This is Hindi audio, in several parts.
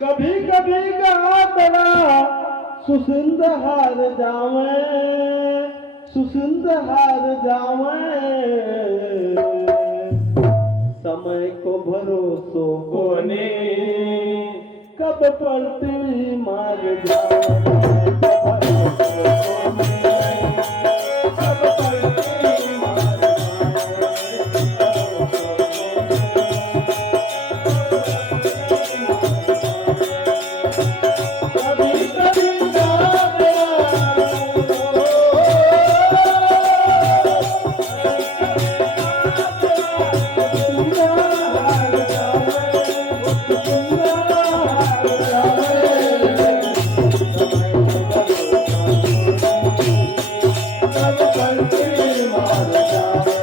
कभी कभी गातड़ा सुसिंद हार जावे, सुसिंद हार जावे। समय को भरोसो कोने, कब पलटी मार जावे। मार जावे कभी कभी गातड़ा सुसिंद हार जावे, सुसिंद हार जावे। कब पलटी मार जावे,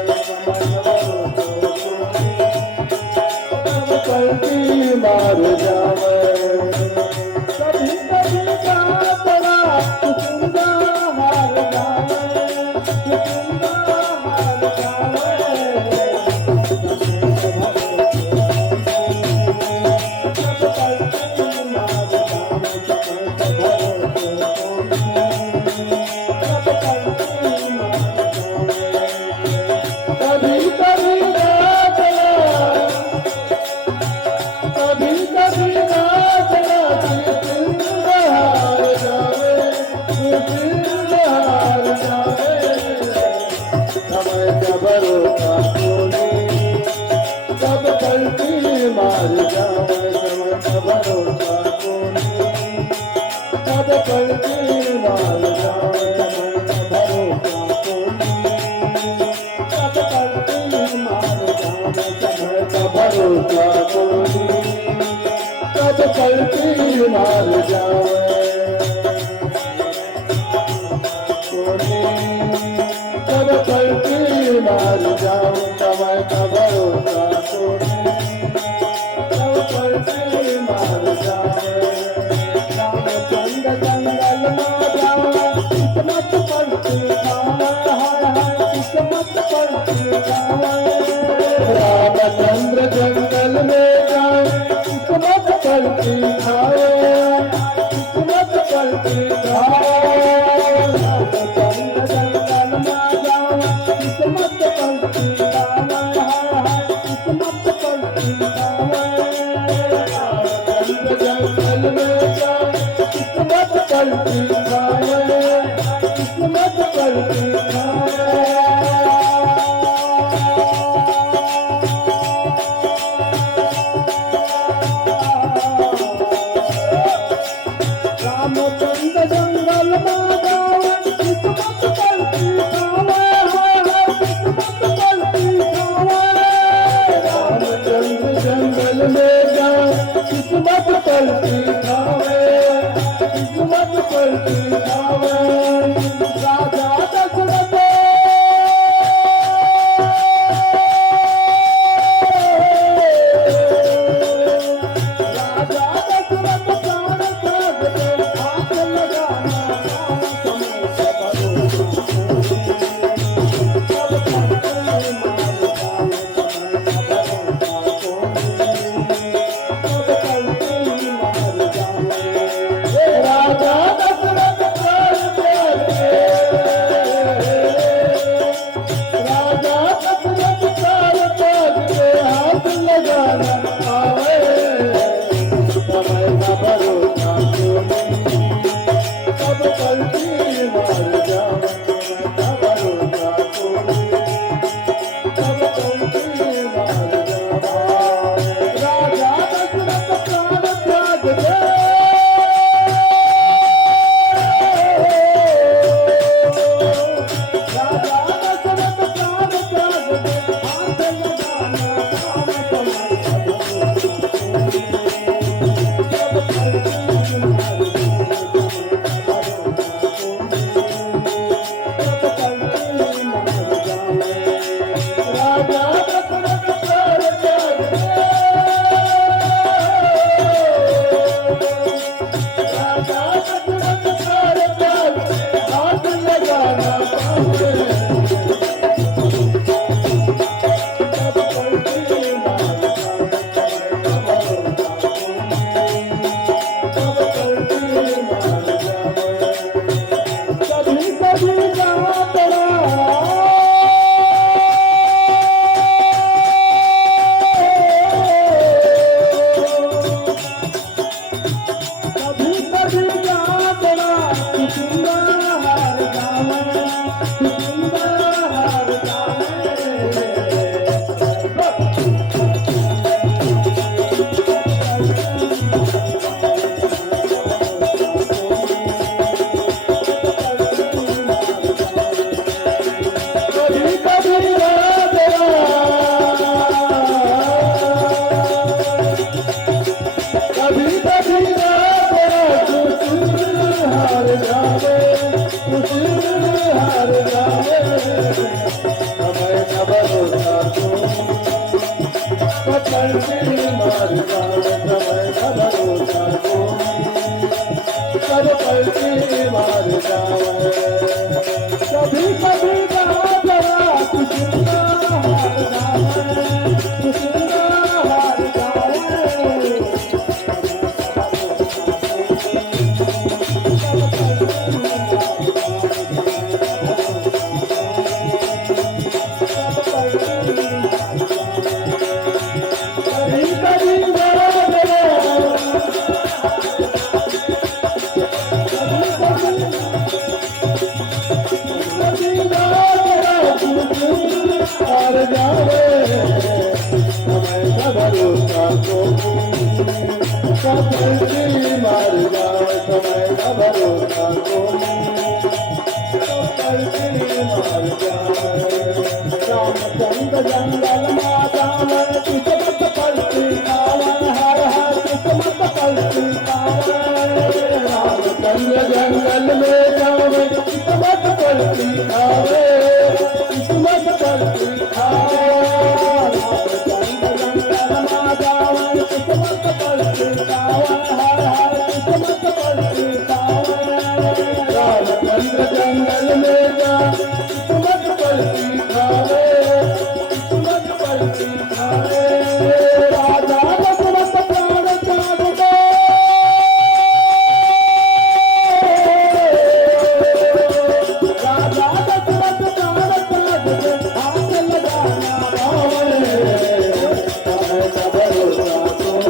कब पलटी मार जावे। कभी कभी कब पलटी मार जावे, समय का भरोसा कोनी। कब पलटी मार जावे, समय का भरोसा कोनी। कब पलटी मार जावे, समय का भरोसा कोनी। कब पलटी मार जावे कोनी। कब पलटी मार जावे, समय का भरोसा कोनी। कब पलटी मार जावे। रामचंद्र जंगल में जावे, किस्मत पलटी खावे, हाय हाय किस्मत पलटी खावे। रामचंद्र जंगल में जावे, किस्मत पलटी खावे, किस्मत पलटी खावे। रामचंद्र जंगल में जावे, किस्मत पलटी खावे, हाय हाय किस्मत पलटी खावे। रामचंद्र जंगल में जावे, किस्मत पलटी खावे, किस्मत पलटी खावे। रामचंद्र जंगल में जावे, किस्मत पलटी खावे, हाय हाय किस्मत पलटी खावे। रामचंद्र जंगल में जावे, किस्मत पलटी खावे, किस्मत पलटी खावे। राजा दशरथ मार कभी कभी रात रात उसूल हार जावे, उसूल हार जावे, समय का भरोसा तो पकड़ के मार जावे, समय का भरोसा तो सब पलटी मार जावे। कभी कभी रात रात उसूल हार जावे, उसूल हार जावे, हार जावे, समय का भरोसा को पलटी मार जावे, समय का भरोसा को पलटी मार जावे। रामचंद्र जंगल माता में किस्मत पलटी खावे, हर हर किस्मत पलटी खावे। रामचंद्र जंगल में जावे, किस्मत पलटी खावे, किस्मत पलटी खावे। रामचंद्र जंगल में जावे, किस्मत पलटी खावे, हर हर किस्मत पलटी खावे। रामचंद्र जंगल में जावे, किस्मत पलटी खावे, किस्मत पलटी खावे। राजा दशरथ प्राण त्याग दे, राजा दशरथ प्राण त्याग दे, हाथ लगाना भावे, समय का भरोसा तुम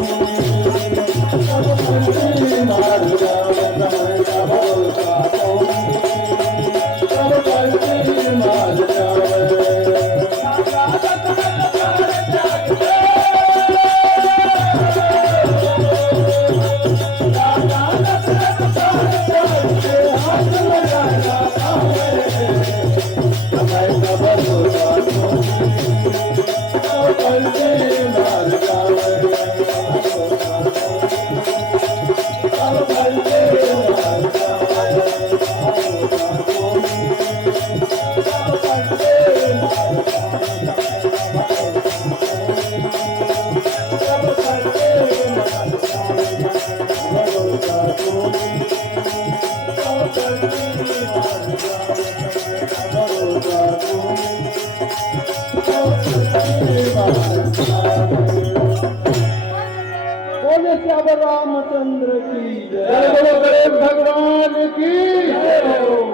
सब पलटी मार जावे, समय का भरोसा तुम सब पलटी मार जावे। राजा दशरथ प्राण त्याग दे, राजा दशरथ प्राण त्याग दे, हाथ लगाना भावे, समय का भरोसा तुम सब पलटी मार जावे, सब पलटी मार जावे। बोले श्याम रामचंद्र की जय, बोलो गणेश भगवान की जय।